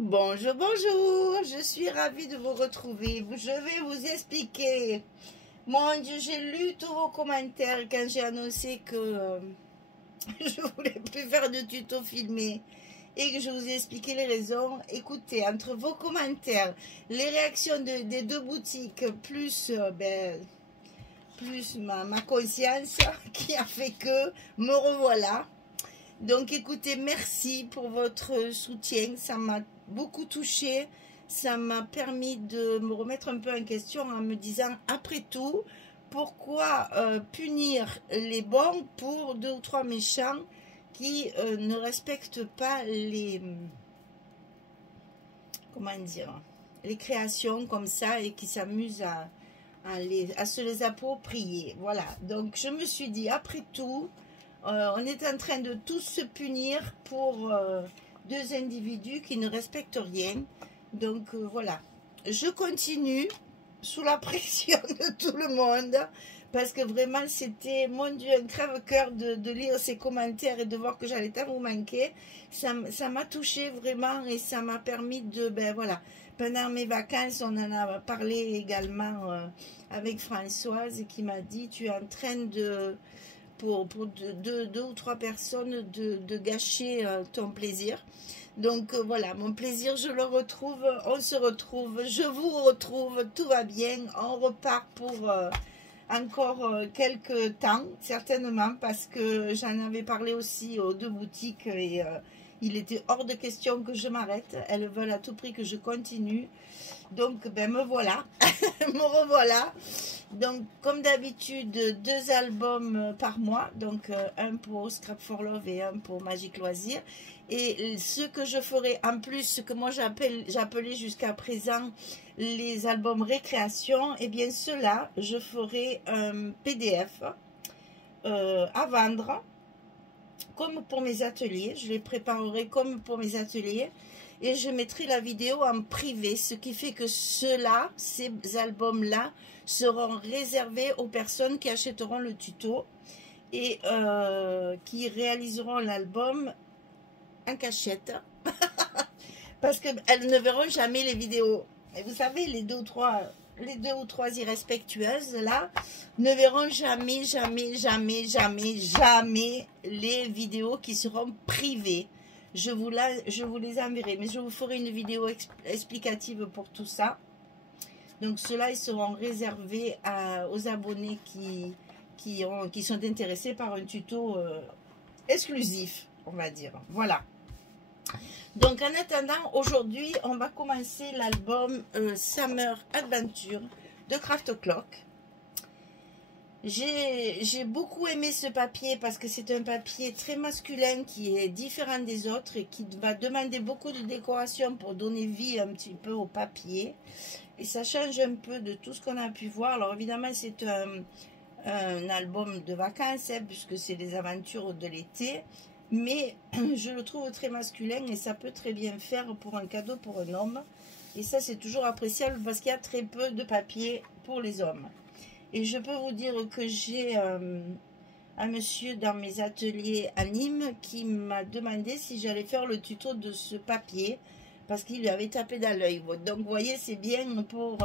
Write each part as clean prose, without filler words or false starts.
Bonjour, bonjour, je suis ravie de vous retrouver. Je vais vous expliquer. Mon Dieu, j'ai lu tous vos commentaires quand j'ai annoncé que je voulais plus faire de tuto filmé et que je vous ai expliqué les raisons. Écoutez, entre vos commentaires, les réactions des deux boutiques, plus, plus ma conscience qui a fait que me revoilà. Donc écoutez, merci pour votre soutien, ça m'a beaucoup touchée, ça m'a permis de me remettre un peu en question en me disant, après tout, pourquoi punir les bons pour deux ou trois méchants qui ne respectent pas les, comment dire, les créations comme ça et qui s'amusent à se les approprier. Voilà, donc je me suis dit, après tout, on est en train de tous se punir pour deux individus qui ne respectent rien. Donc voilà, je continue sous la pression de tout le monde parce que vraiment c'était, mon Dieu, un crève-cœur de lire ces commentaires et de voir que j'allais tant vous manquer. Ça m'a touché vraiment et ça m'a permis de, ben voilà, pendant mes vacances, on en a parlé également avec Françoise qui m'a dit, tu es en train de... pour deux ou trois personnes de gâcher ton plaisir. Donc voilà, mon plaisir, je le retrouve, on se retrouve, je vous retrouve, tout va bien, on repart pour encore quelques temps, certainement, parce que j'en avais parlé aussi aux deux boutiques et il était hors de question que je m'arrête. Elles veulent à tout prix que je continue. Donc, ben me voilà, me revoilà. Donc, comme d'habitude, deux albums par mois. Donc, un pour Scrap for Love et un pour Magic Loisirs. Et ce que je ferai en plus, ce que moi j'appelais jusqu'à présent les albums récréation, et bien cela, je ferai un PDF à vendre, comme pour mes ateliers. Je les préparerai comme pour mes ateliers. Et je mettrai la vidéo en privé, ce qui fait que ces albums-là, seront réservés aux personnes qui achèteront le tuto et qui réaliseront l'album en cachette. Parce qu'elles ne verront jamais les vidéos. Et vous savez, les deux ou trois irrespectueuses, là, ne verront jamais, jamais, jamais, jamais, jamais les vidéos qui seront privées. Je vous les enverrai, mais je vous ferai une vidéo explicative pour tout ça. Donc ceux-là, ils seront réservés aux abonnés qui sont intéressés par un tuto exclusif, on va dire. Voilà. Donc en attendant, aujourd'hui, on va commencer l'album Summer Adventure de Craft Clock. J'ai beaucoup aimé ce papier parce que c'est un papier très masculin qui est différent des autres et qui va demander beaucoup de décoration pour donner vie un petit peu au papier. Et ça change un peu de tout ce qu'on a pu voir. Alors évidemment, c'est un album de vacances, hein, puisque c'est les aventures de l'été. Mais je le trouve très masculin et ça peut très bien faire pour un cadeau pour un homme. Et ça, c'est toujours appréciable parce qu'il y a très peu de papier pour les hommes. Et je peux vous dire que j'ai un monsieur dans mes ateliers à Nîmes qui m'a demandé si j'allais faire le tuto de ce papier parce qu'il lui avait tapé dans l'œil. Donc, vous voyez, c'est bien pour...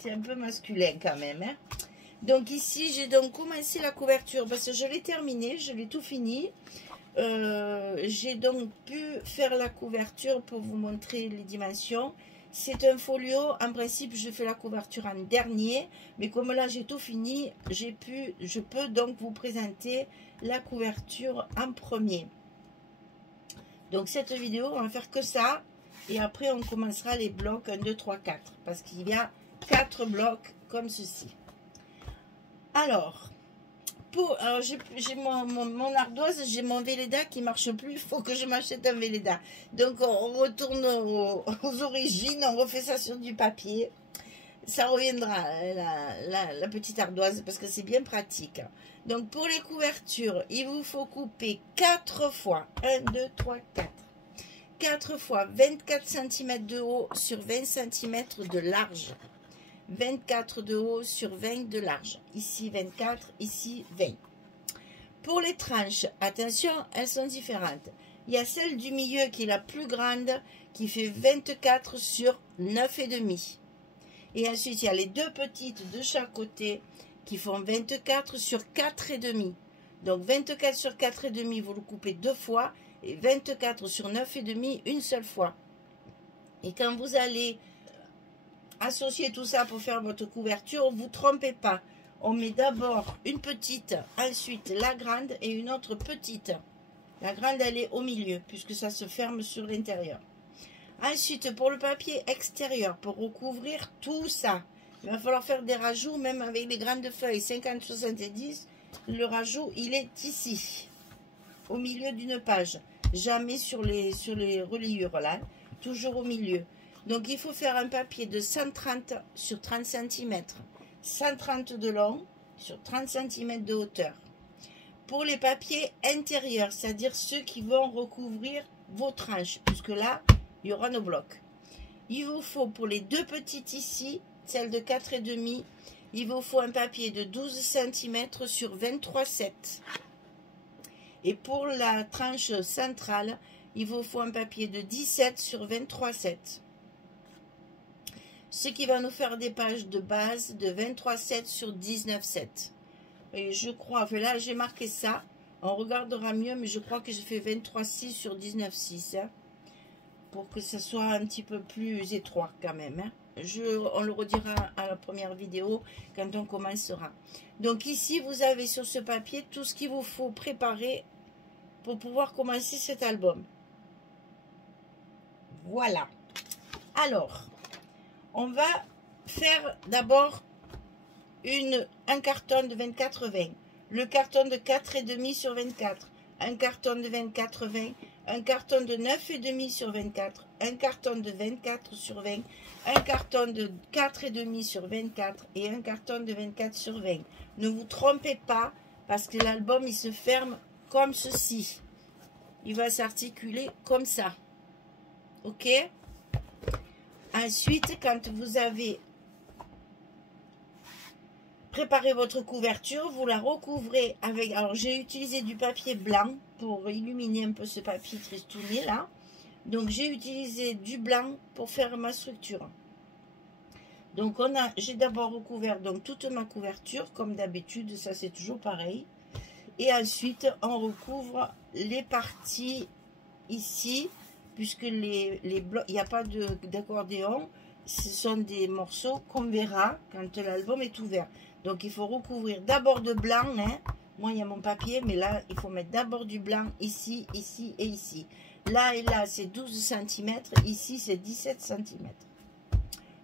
c'est un peu masculin quand même. Hein. Donc, ici, j'ai donc commencé la couverture parce que je l'ai terminé, je l'ai tout fini. J'ai donc pu faire la couverture pour vous montrer les dimensions. C'est un folio, en principe je fais la couverture en dernier, mais comme là j'ai tout fini, je peux donc vous présenter la couverture en premier. Donc cette vidéo, on va faire que ça, et après on commencera les blocs 1, 2, 3, 4, parce qu'il y a 4 blocs comme ceci. Alors j'ai mon ardoise, j'ai mon Velleda qui marche plus, il faut que je m'achète un Velleda. Donc on retourne aux origines, on refait ça sur du papier. Ça reviendra, la petite ardoise, parce que c'est bien pratique. Donc pour les couvertures, il vous faut couper 4 fois, 1, 2, 3, 4. 4 fois 24 cm de haut sur 20 cm de large. 24 de haut sur 20 de large. Ici 24, ici 20. Pour les tranches, attention, elles sont différentes. Il y a celle du milieu qui est la plus grande, qui fait 24 sur 9,5. Et ensuite, il y a les deux petites de chaque côté qui font 24 sur 4,5. Donc 24 sur 4,5, vous le coupez 2 fois. Et 24 sur 9,5, une seule fois. Et quand vous allez associer tout ça pour faire votre couverture, ne vous trompez pas. On met d'abord une petite, ensuite la grande et une autre petite. La grande, elle est au milieu, puisque ça se ferme sur l'intérieur. Ensuite, pour le papier extérieur, pour recouvrir tout ça, il va falloir faire des rajouts, même avec les grandes feuilles 50-70. Le rajout, il est ici, au milieu d'une page. Jamais sur les reliures, là. Toujours au milieu. Donc, il faut faire un papier de 130 sur 30 cm. 130 de long sur 30 cm de hauteur. Pour les papiers intérieurs, c'est-à-dire ceux qui vont recouvrir vos tranches, puisque là, il y aura nos blocs. Il vous faut, pour les deux petites ici, celle de 4,5, il vous faut un papier de 12 cm sur 23,7. Et pour la tranche centrale, il vous faut un papier de 17 sur 23,7. Ce qui va nous faire des pages de base de 23,7 sur 19,7. Et je crois, enfin là j'ai marqué ça, on regardera mieux, mais je crois que j'ai fait 23,6 sur 19,6. Hein, pour que ça soit un petit peu plus étroit quand même. Hein. On le redira à la première vidéo quand on commencera. Donc ici, vous avez sur ce papier tout ce qu'il vous faut préparer pour pouvoir commencer cet album. Voilà. Alors, on va faire d'abord un carton de 24-20. Le carton de 4,5 sur 24. Un carton de 24-20. Un carton de 9,5 sur 24. Un carton de 24 sur 20. Un carton de 4,5 sur 24. Et un carton de 24 sur 20. Ne vous trompez pas, parce que l'album, il se ferme comme ceci. Il va s'articuler comme ça. Ok? Ensuite, quand vous avez préparé votre couverture, vous la recouvrez avec... Alors, j'ai utilisé du papier blanc pour illuminer un peu ce papier tristouné là. Donc, j'ai utilisé du blanc pour faire ma structure. Donc, j'ai d'abord recouvert donc toute ma couverture, comme d'habitude, ça c'est toujours pareil. Et ensuite, on recouvre les parties ici, puisque les blocs, il n'y a pas d'accordéon, ce sont des morceaux qu'on verra quand l'album est ouvert. Donc, il faut recouvrir d'abord de blanc. Hein. Moi, il y a mon papier, mais là, il faut mettre d'abord du blanc ici, ici et ici. Là et là, c'est 12 cm. Ici, c'est 17 cm.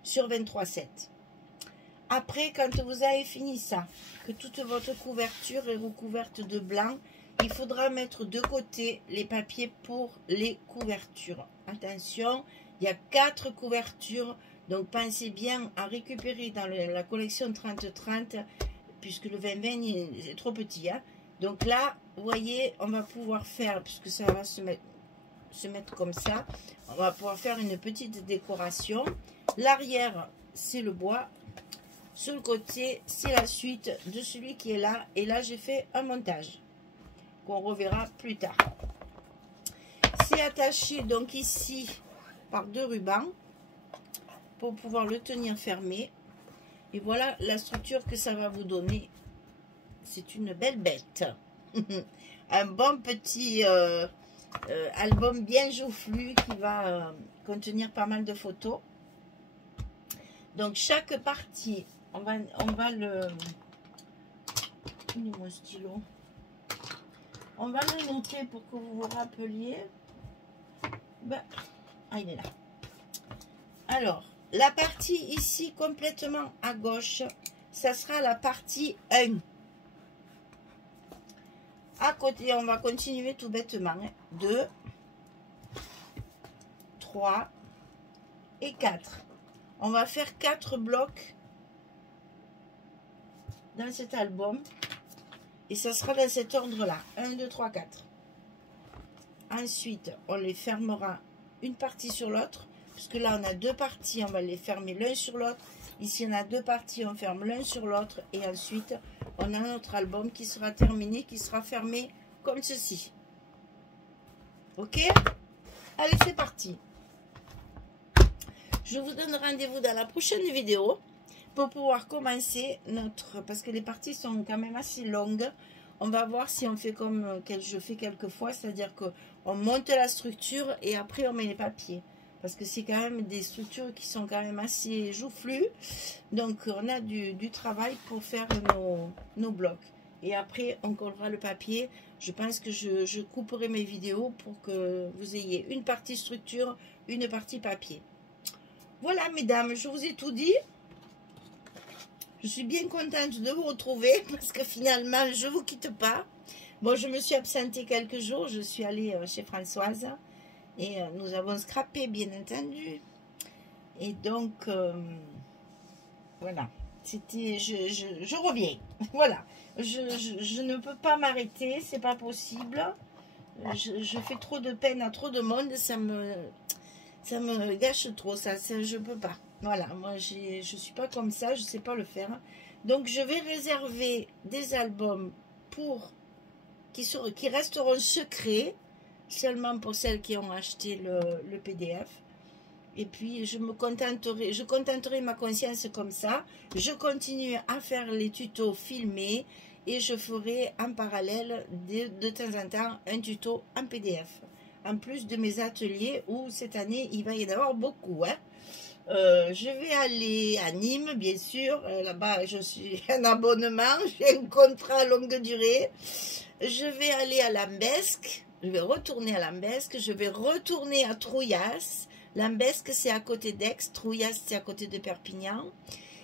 Sur 23,7. Après, quand vous avez fini ça, que toute votre couverture est recouverte de blanc, il faudra mettre de côté les papiers pour les couvertures. Attention, il y a 4 couvertures. Donc, pensez bien à récupérer dans la collection 30-30, puisque le 20-20 est trop petit. Hein. Donc là, vous voyez, on va pouvoir faire, puisque ça va se mettre comme ça, on va pouvoir faire une petite décoration. L'arrière, c'est le bois. Sur le côté, c'est la suite de celui qui est là. Et là, j'ai fait un montage qu'on reverra plus tard. C'est attaché donc ici par 2 rubans pour pouvoir le tenir fermé. Et voilà la structure que ça va vous donner. C'est une belle bête. Un bon petit album bien joufflu qui va contenir pas mal de photos. Donc chaque partie, on va le... Où est mon stylo? On va le noter pour que vous vous rappeliez. Ben, ah, il est là. Alors, la partie ici complètement à gauche, ça sera la partie 1. À côté, on va continuer tout bêtement. 2, 3 et 4. On va faire 4 blocs dans cet album. Et ça sera dans cet ordre-là. 1, 2, 3, 4. Ensuite, on les fermera une partie sur l'autre. Puisque là, on a 2 parties. On va les fermer l'un sur l'autre. Ici, on a 2 parties. On ferme l'un sur l'autre. Et ensuite, on a notre album qui sera terminé, qui sera fermé comme ceci. Ok? Allez, c'est parti. Je vous donne rendez-vous dans la prochaine vidéo pour pouvoir commencer notre... Parce que les parties sont quand même assez longues. On va voir si on fait comme je fais quelquefois, c'est-à-dire qu'on monte la structure et après on met les papiers. Parce que c'est quand même des structures qui sont quand même assez joufflues. Donc on a du travail pour faire nos blocs. Et après on collera le papier. Je pense que je couperai mes vidéos pour que vous ayez une partie structure, une partie papier. Voilà mesdames, je vous ai tout dit. Je suis bien contente de vous retrouver parce que finalement, je ne vous quitte pas. Bon, je me suis absentée quelques jours. Je suis allée chez Françoise et nous avons scrappé, bien entendu. Et donc, voilà. C'était, je reviens. Voilà. Je ne peux pas m'arrêter. C'est pas possible. Je fais trop de peine à trop de monde. Ça me gâche trop. Je peux pas. Voilà, moi je suis pas comme ça, je sais pas le faire. Donc je vais réserver des albums qui resteront secrets, seulement pour celles qui ont acheté le PDF. Et puis je contenterai ma conscience comme ça. Je continue à faire les tutos filmés et je ferai en parallèle de temps en temps un tuto en PDF. En plus de mes ateliers où cette année il va y en avoir beaucoup, hein. Je vais aller à Nîmes, bien sûr. Là-bas, je suis un abonnement. J'ai un contrat à longue durée. Je vais aller à Lambesc. Je vais retourner à Lambesc. Je vais retourner à Trouillas. Lambesc, c'est à côté d'Aix. Trouillas, c'est à côté de Perpignan.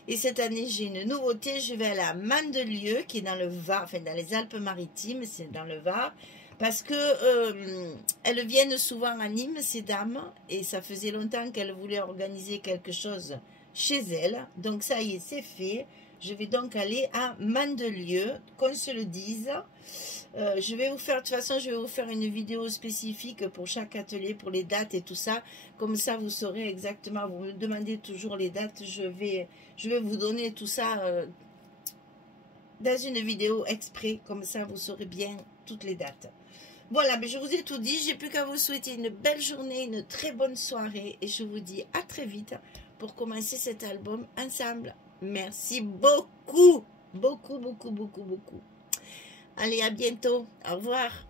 Et cette année, j'ai une nouveauté. Je vais aller à Mandelieu, qui est dans le Var, enfin dans les Alpes-Maritimes. C'est dans le Var. Parce que elles viennent souvent à Nîmes, ces dames, et ça faisait longtemps qu'elles voulaient organiser quelque chose chez elles. Donc ça y est, c'est fait. Je vais donc aller à Mandelieu, qu'on se le dise. Je vais vous faire, de toute façon, je vais vous faire une vidéo spécifique pour chaque atelier, pour les dates et tout ça. Comme ça, vous saurez exactement, vous me demandez toujours les dates, je vais vous donner tout ça dans une vidéo exprès. Comme ça, vous saurez bien toutes les dates. Voilà, mais je vous ai tout dit. J'ai plus qu'à vous souhaiter une belle journée, une très bonne soirée. Et je vous dis à très vite pour commencer cet album ensemble. Merci beaucoup, beaucoup, beaucoup, beaucoup, beaucoup. Allez, à bientôt. Au revoir.